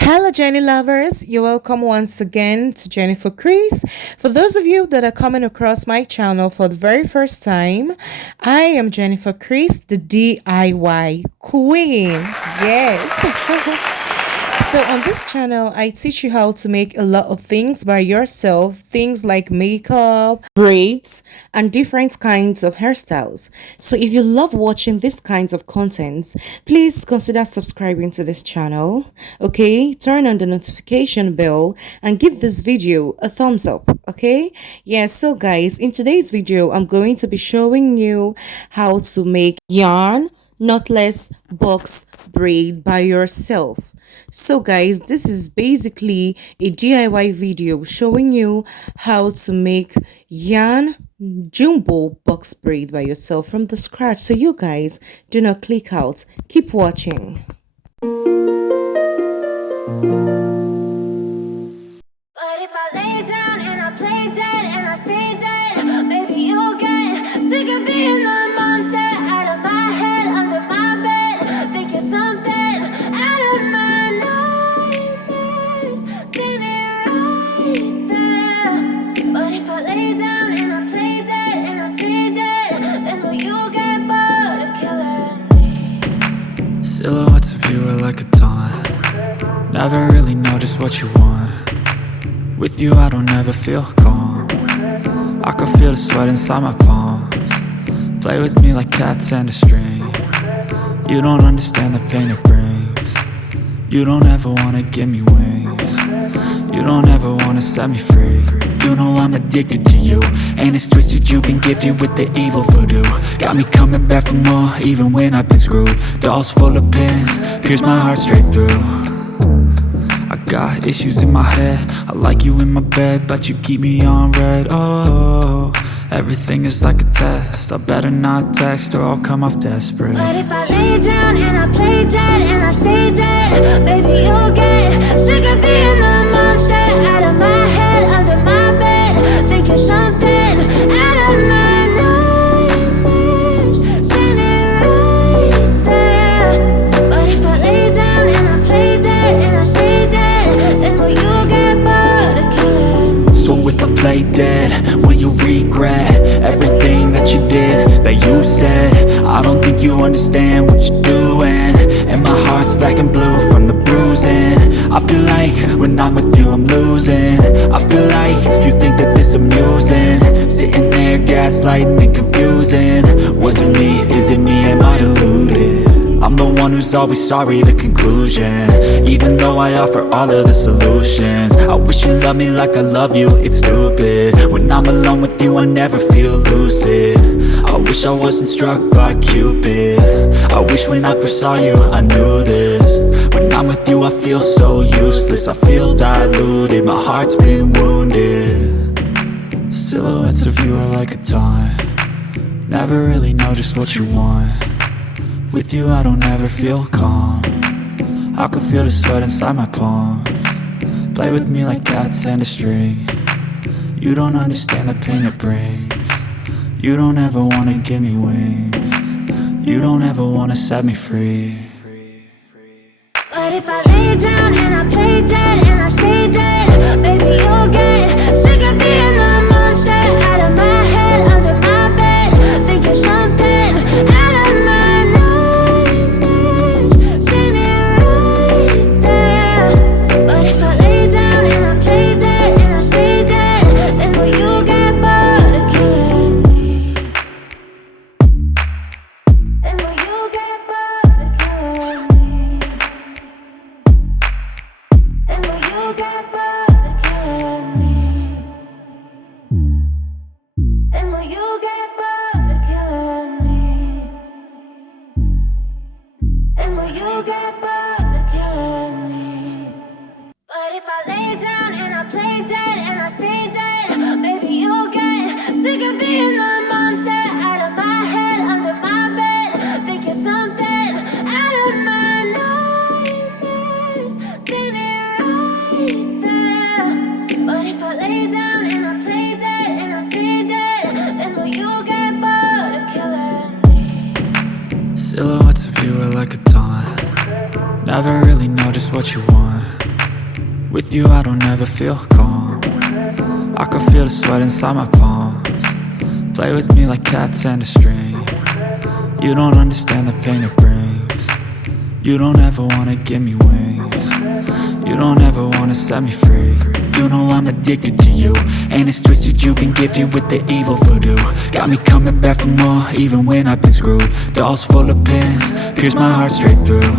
Hello, Jenny lovers. You're welcome once again to Jenny for Chris. For those of you that are coming across my channel for the very first time, I am Jennifer Chris, the DIY Queen. Yes. So on this channel, I teach you how to make a lot of things by yourself, things like makeup, braids, and different kinds of hairstyles. So if you love watching these kinds of contents, please consider subscribing to this channel. Okay, turn on the notification bell and give this video a thumbs up. Okay, yeah, so guys, in today's video, I'm going to be showing you how to make yarn knotless box braid by yourself. So guys, this is basically a DIY video showing you how to make yarn jumbo box braid by yourself from the scratch. So you guys do not click out. Keep watching. But if I lay down and I play dead and I stay dead, maybe you'll get sick of being the monster out of my head, under my bed, thinking something out of my nightmares, standing right there. But if I lay down and I play dead and I stay dead, then will you get bored of killing me? Silhouettes of you are like a taunt. Never really know just what you want. With you I don't ever feel calm. I can feel the sweat inside my palms. Play with me like cats and a string. You don't understand the pain it brings. You don't ever wanna give me wings. You don't ever wanna set me free. You know I'm addicted to you, and it's twisted, you've been gifted with the evil voodoo. Got me coming back for more, even when I've been screwed. Dolls full of pins, pierce my heart straight through. I got issues in my head, I like you in my bed, but you keep me on red. Oh, everything is like a test. I better not text or I'll come off desperate. But if I lay down and I play dead and I stay dead, baby you'll get sick of being the monster out of my head, under my bed, thinking something out of my nightmares, standing right there. But if I lay down and I play dead and I stay dead, then will you get bored of killing me? So if I play dead, will you regret everything that you did, that you said? I don't think you understand what you're doing, and my heart's black and blue from the bruising. I feel like when I'm with you I'm losing. I feel like you think that this amusing, sitting there gaslighting and confusing. Was it me? Is it me? Am I deluded? I'm the one who's always sorry, the conclusion, even though I offer all of the solutions. I wish you loved me like I love you, it's stupid. When I'm alone with you I never feel lucid. I wish I wasn't struck by Cupid. I wish when I first saw you I knew this. When I'm with you I feel so useless, I feel diluted, my heart's been wounded. Silhouettes of you are like a taunt. Never really know just what you want. With you I don't ever feel calm. I can feel the sweat inside my palms. Play with me like cats and a string. You don't understand the pain it brings. You don't ever wanna give me wings. You don't ever wanna set me free. But if I lay down and I play dead and I stay dead, baby you'll get sick of being the monster out of my head, under my bed, thinking something out of my nightmares, standing right there. But if I lay down and I play dead and I stay dead, then will you get bored of killing me? Then will you get bored of killing me? Then will you get bored of killing me? Then will you get bored of killing me? Then will you get bored of killing me? But if I lay down and I play dead and I stay dead, maybe you'll get sick of being the monster out of my head, under my bed, thinking something out of my nightmares, standing right there. But if I lay down and I play dead and I stay dead, then will you get bored of killing me? Silhouettes of you are like a taunt. Never really know just what you want. With you I don't ever feel calm. I can feel the sweat inside my palms. Play with me like cats and a string. You don't understand the pain it brings. You don't ever wanna give me wings. You don't ever wanna set me free. You know I'm addicted to you, and it's twisted, you've been gifted with the evil voodoo. Got me coming back for more, even when I've been screwed. Dolls full of pins, pierce my heart straight through.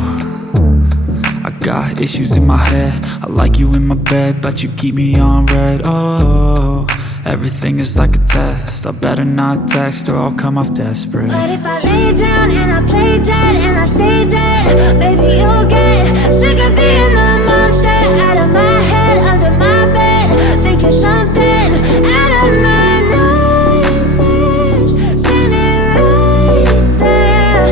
I got issues in my head, I like you in my bed, but you keep me on red. Oh, everything is like a test, I better not text or I'll come off desperate. But if I lay down and I play dead and I stay dead, baby you'll get sick of being the monster out of my head, under my bed, thinking something out of my nightmares, standing right there.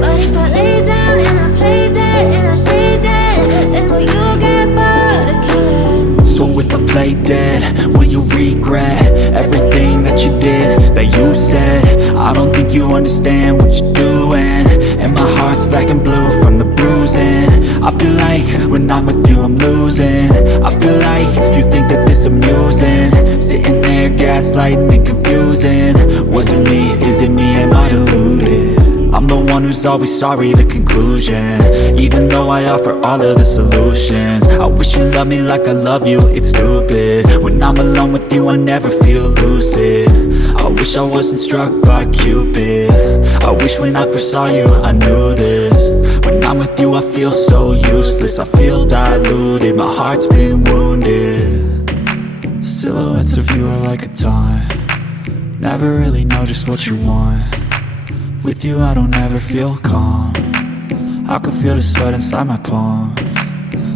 But if I lay down and I play dead and I stay dead, then will you get bored of killing me? So if I play dead, will you regret everything that you did, that you said? I don't think you understand what you're doing, and my heart's black and blue from the bruising. I feel like when I'm with you I'm losing. I feel like you think that this amusing, sitting there gaslighting and confusing. Was it me? Is it me? Am I deluded? I'm the one who's always sorry, the conclusion, even though I offer all of the solutions. I wish you loved me like I love you, it's stupid. When I'm alone with you I never feel lucid. I wish I wasn't struck by Cupid. I wish when I first saw you I knew this. When I'm with you I feel so useless, I feel diluted, my heart's been wounded. Silhouettes of you are like a taunt, never really know just what you want. With you I don't ever feel calm, I can feel the sweat inside my palms.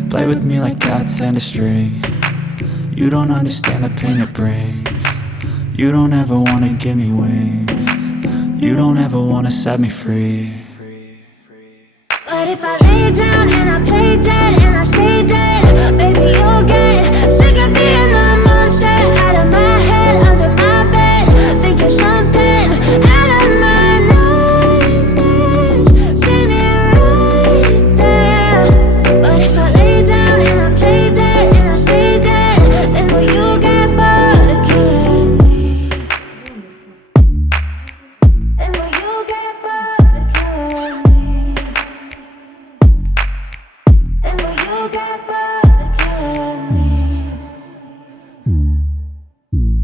Play with me like cats and a string. You don't understand the pain it brings. You don't ever wanna give me wings. You don't ever wanna set me free. But if I lay down and I play dead and I stay dead, baby you'll get sick of being the monster out of my head, under my bed, thinking something out of my nightmares, standing right there. But if I lay down and I play dead and I stay dead, then will you get bored of killing me? Then will you get bored of killing me? And will you get bored of killing me?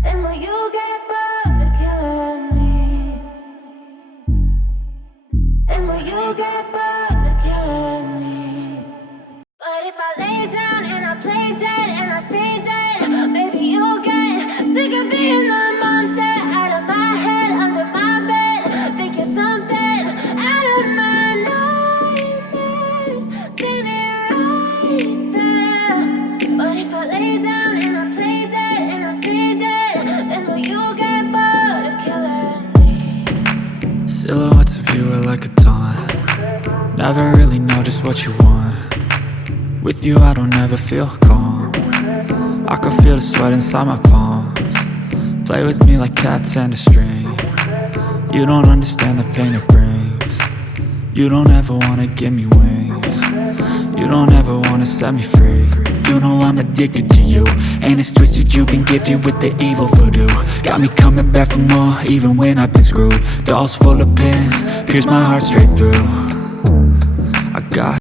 And will you get bored of killing me? And will you get bored of killing me? But if I lay down and I play dead and I stay dead, baby you'll get sick of being the monster out of my head, under my bed, thinking something out of my nightmares, standing right there. But if I lay down and I play dead and I stay dead, then will you get bored of killing me? Silhouettes of you are like a taunt, never really know just what you want. With you I don't ever feel calm, I can feel the sweat inside my palms. Play with me like cats and a string. You don't understand the pain it brings. You don't ever wanna give me wings. You don't ever wanna set me free. You know I'm addicted to you, and it's twisted, you've been gifted with the evil voodoo. Got me coming back for more, even when I've been screwed. Dolls full of pins, pierce my heart straight through. I got